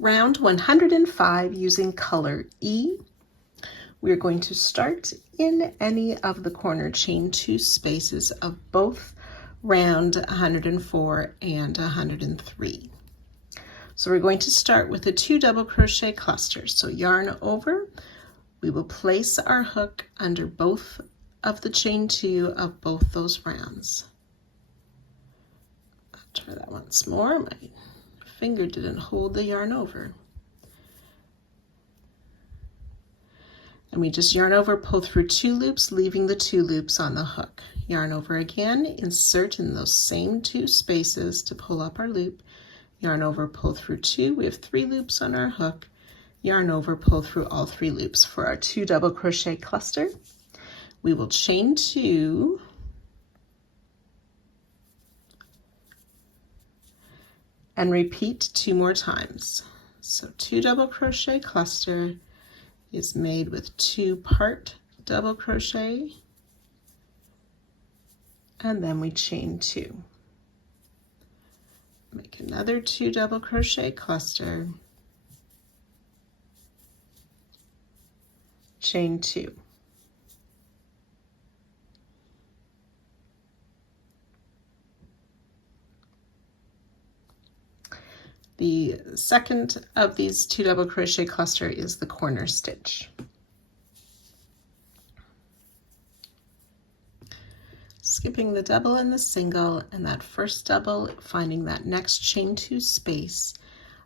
Round 105 using color E. We're going to start in any of the corner chain 2 spaces of both round 104 and 103. So we're going to start with a 2 double crochet clusters. So yarn over, we will place our hook under both of the chain 2 of both those rounds. I'll try that once more. My finger didn't hold the yarn over. And we just yarn over, pull through 2 loops, leaving the 2 loops on the hook. Yarn over again, insert in those same 2 spaces to pull up our loop. Yarn over, pull through 2. We have 3 loops on our hook. Yarn over, pull through all 3 loops for our 2 double crochet cluster. We will chain 2, and repeat 2 more times. So 2 double crochet cluster is made with 2 part double crochet, and then we chain 2. Make another 2 double crochet cluster, chain 2. The second of these 2 double crochet cluster is the corner stitch. Skipping the double and the single, and that first double, finding that next chain 2 space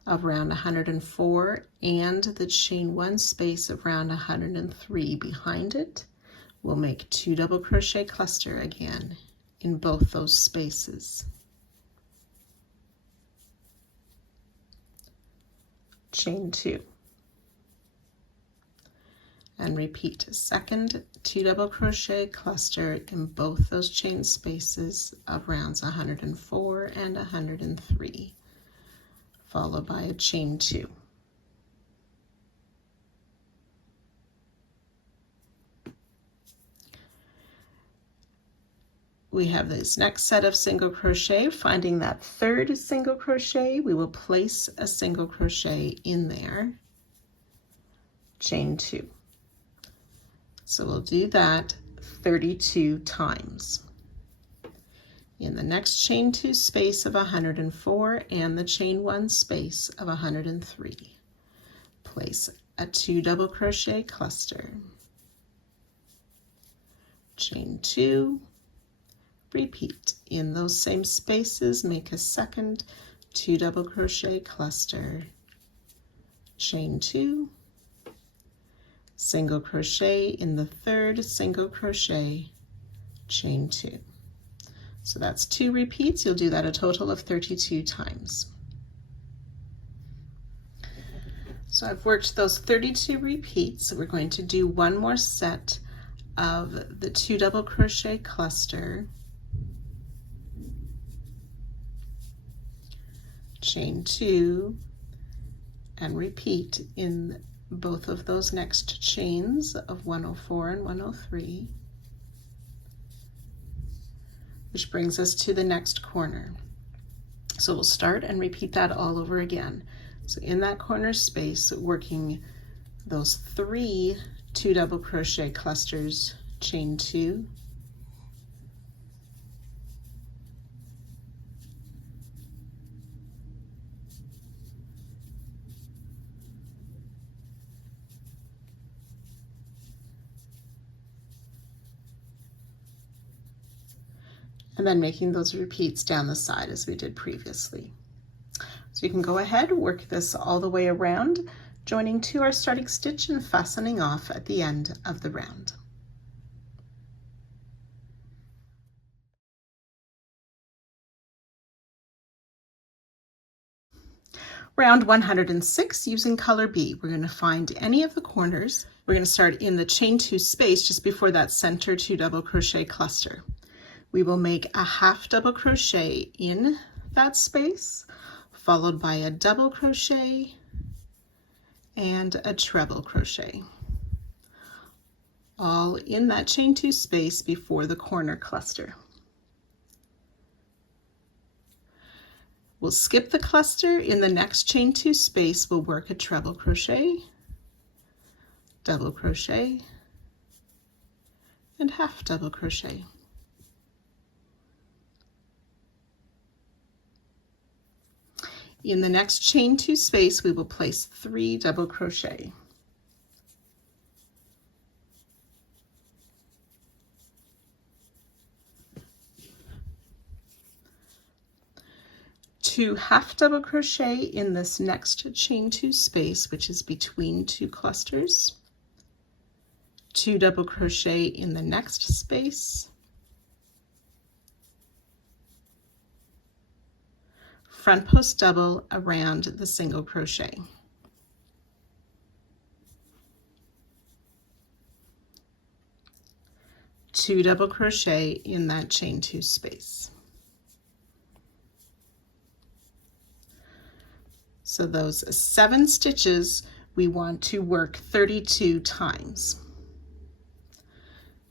of round 104 and the chain 1 space of round 103 behind it, we'll make 2 double crochet cluster again in both those spaces. Chain 2, and repeat second 2 double crochet cluster in both those chain spaces of rounds 104 and 103, followed by a chain 2. We have this next set of single crochet. Finding that third single crochet, we will place a single crochet in there, chain 2. So we'll do that 32 times. In the next chain 2 space of 104 and the chain 1 space of 103, place a 2 double crochet cluster, chain 2, repeat in those same spaces, make a second 2 double crochet cluster, chain 2, single crochet in the third single crochet, chain 2. So that's 2 repeats. You'll do that a total of 32 times. So I've worked those 32 repeats. We're going to do one more set of the 2 double crochet cluster, chain 2, and repeat in both of those next chains of 104 and 103, which brings us to the next corner. So we'll start and repeat that all over again. So in that corner space, working those 3 2 double crochet clusters, chain 2, and then making those repeats down the side as we did previously. So you can go ahead, work this all the way around, joining to our starting stitch and fastening off at the end of the round. Round 106 using color B. We're going to find any of the corners. We're going to start in the chain 2 space just before that center 2 double crochet cluster. We will make a half double crochet in that space, followed by a double crochet and a treble crochet, all in that chain 2 space before the corner cluster. We'll skip the cluster. In the next chain 2 space, we'll work a treble crochet, double crochet, and half double crochet. In the next chain 2 space, we will place 3 double crochet. Two half double crochet in this next chain 2 space, which is between 2 clusters. 2 double crochet in the next space. Front post double around the single crochet. Two double crochet in that chain 2 space. So those 7 stitches we want to work 32 times.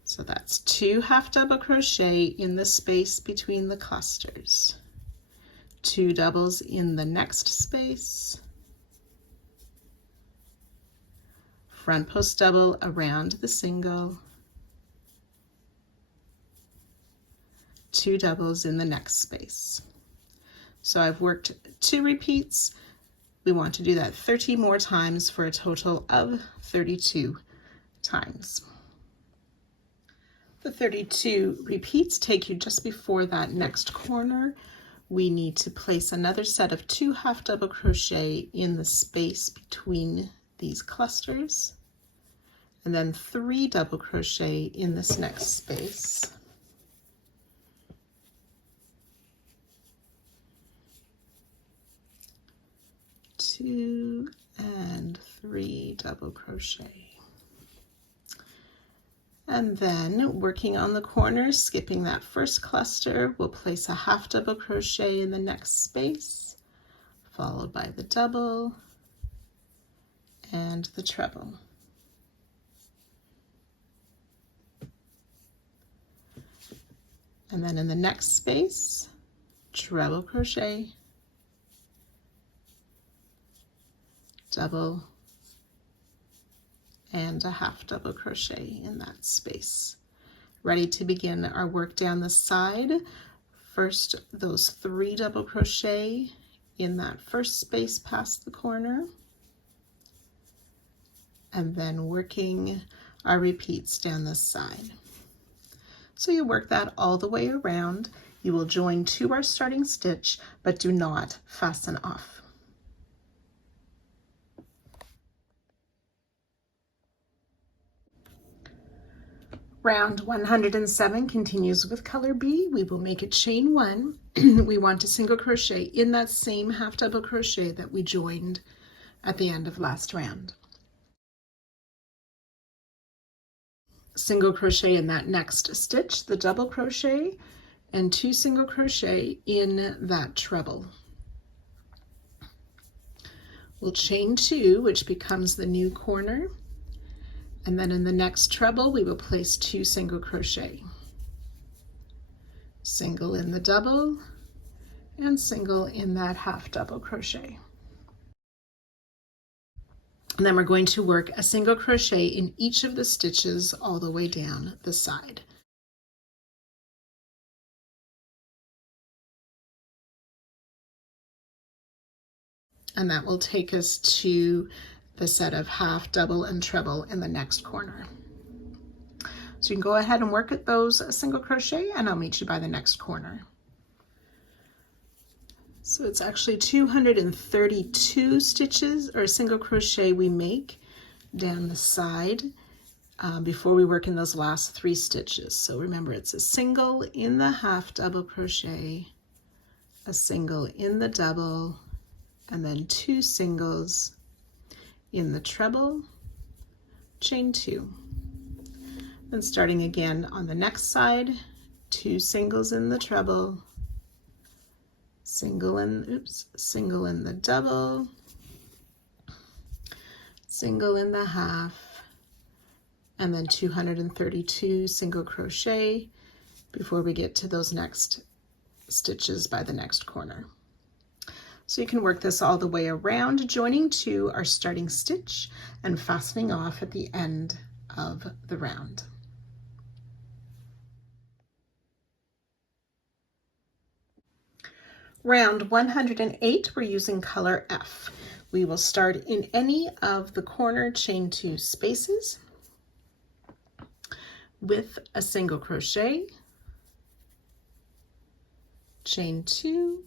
So that's 2 half double crochet in the space between the clusters, 2 doubles in the next space, front post double around the single, 2 doubles in the next space. So I've worked 2 repeats. We want to do that 30 more times for a total of 32 times. The 32 repeats take you just before that next corner. We need to place another set of 2 half double crochet in the space between these clusters, and then 3 double crochet in this next space. Two and 3 double crochet. And then working on the corners, skipping that first cluster, we'll place a half double crochet in the next space, followed by the double and the treble. And then in the next space, treble crochet, double, and a half double crochet in that space. Ready to begin our work down the side. First, those 3 double crochet in that first space past the corner, and then working our repeats down this side. So you work that all the way around. You will join to our starting stitch, but do not fasten off. Round 107 continues with color B. We will make a chain 1. We want to single crochet in that same half double crochet that we joined at the end of last round. Single crochet in that next stitch, the double crochet, and 2 single crochet in that treble. We'll chain 2, which becomes the new corner. And then in the next treble, we will place 2 single crochet. Single in the double, and single in that half double crochet. And then we're going to work a single crochet in each of the stitches all the way down the side. And that will take us to the set of half, double, and treble in the next corner. So you can go ahead and work at those single crochet, and I'll meet you by the next corner. So it's actually 232 stitches or single crochet we make down the side before we work in those last 3 stitches. So remember, it's a single in the half double crochet, a single in the double, and then 2 singles in the treble, chain 2. Then starting again on the next side, 2 singles in the treble, single in the double, single in the half, and then 232 single crochet before we get to those next stitches by the next corner. So you can work this all the way around, joining to our starting stitch and fastening off at the end of the round. Round 108, we're using color F. We will start in any of the corner chain 2 spaces with a single crochet, chain 2,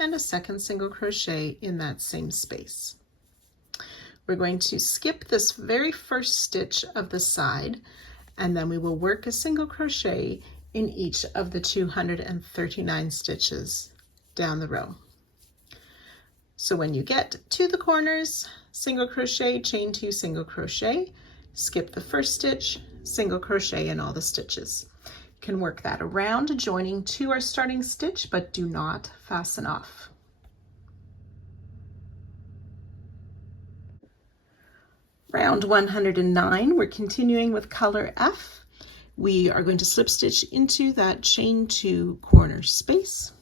and a second single crochet in that same space. We're going to skip this very first stitch of the side, and then we will work a single crochet in each of the 239 stitches down the row. So when you get to the corners, single crochet, chain 2, single crochet, skip the first stitch, single crochet in all the stitches. You can work that around, joining to our starting stitch, but do not fasten off. Round 109, we're continuing with color F. We are going to slip stitch into that chain 2 corner space,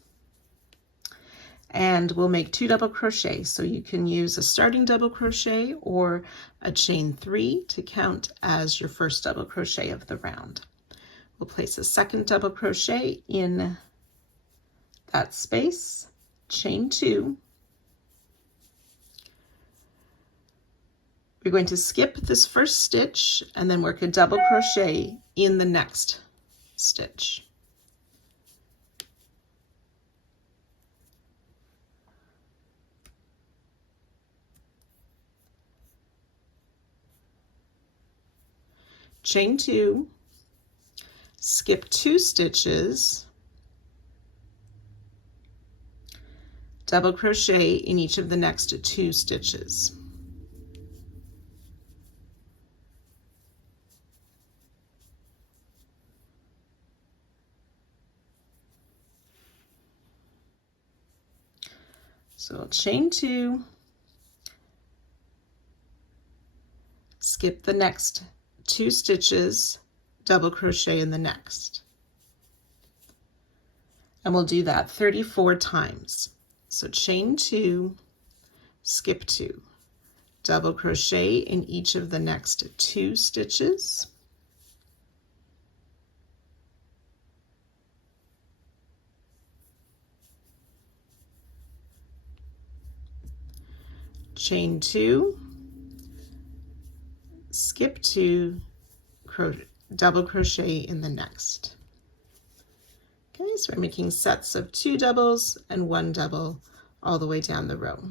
and we'll make 2 double crochet. So you can use a starting double crochet or a chain 3 to count as your first double crochet of the round. We'll place a second double crochet in that space, chain 2. We're going to skip this first stitch and then work a double crochet in the next stitch. Chain 2, skip 2 stitches, double crochet in each of the next 2 stitches. So chain 2, skip the next 2 stitches, double crochet in the next. And we'll do that 34 times. So chain 2, skip 2, double crochet in each of the next 2 stitches. Chain 2, skip 2, double crochet in the next. Okay, so we're making sets of 2 doubles and 1 double all the way down the row.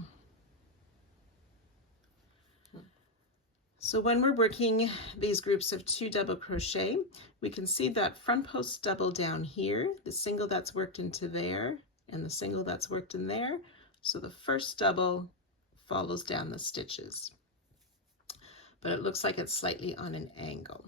So when we're working these groups of 2 double crochet, we can see that front post double down here, the single that's worked into there, and the single that's worked in there. So the first double follows down the stitches, but it looks like it's slightly on an angle.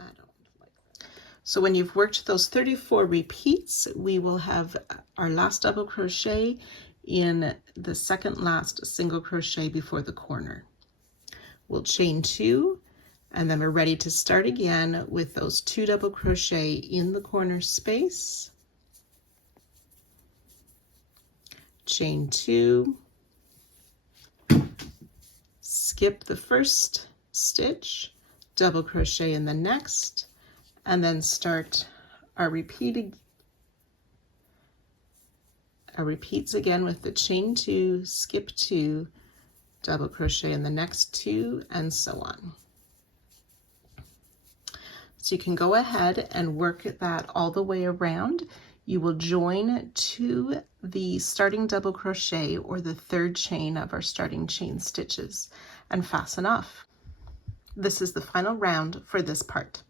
I don't like that. So when you've worked those 34 repeats, we will have our last double crochet in the second last single crochet before the corner. We'll chain 2, and then we're ready to start again with those 2 double crochet in the corner space, chain 2, skip the first stitch, double crochet in the next, and then start our repeats again with the chain 2, skip 2, double crochet in the next 2, and so on. So you can go ahead and work that all the way around. You will join to the starting double crochet or the third chain of our starting chain stitches and fasten off. This is the final round for this part.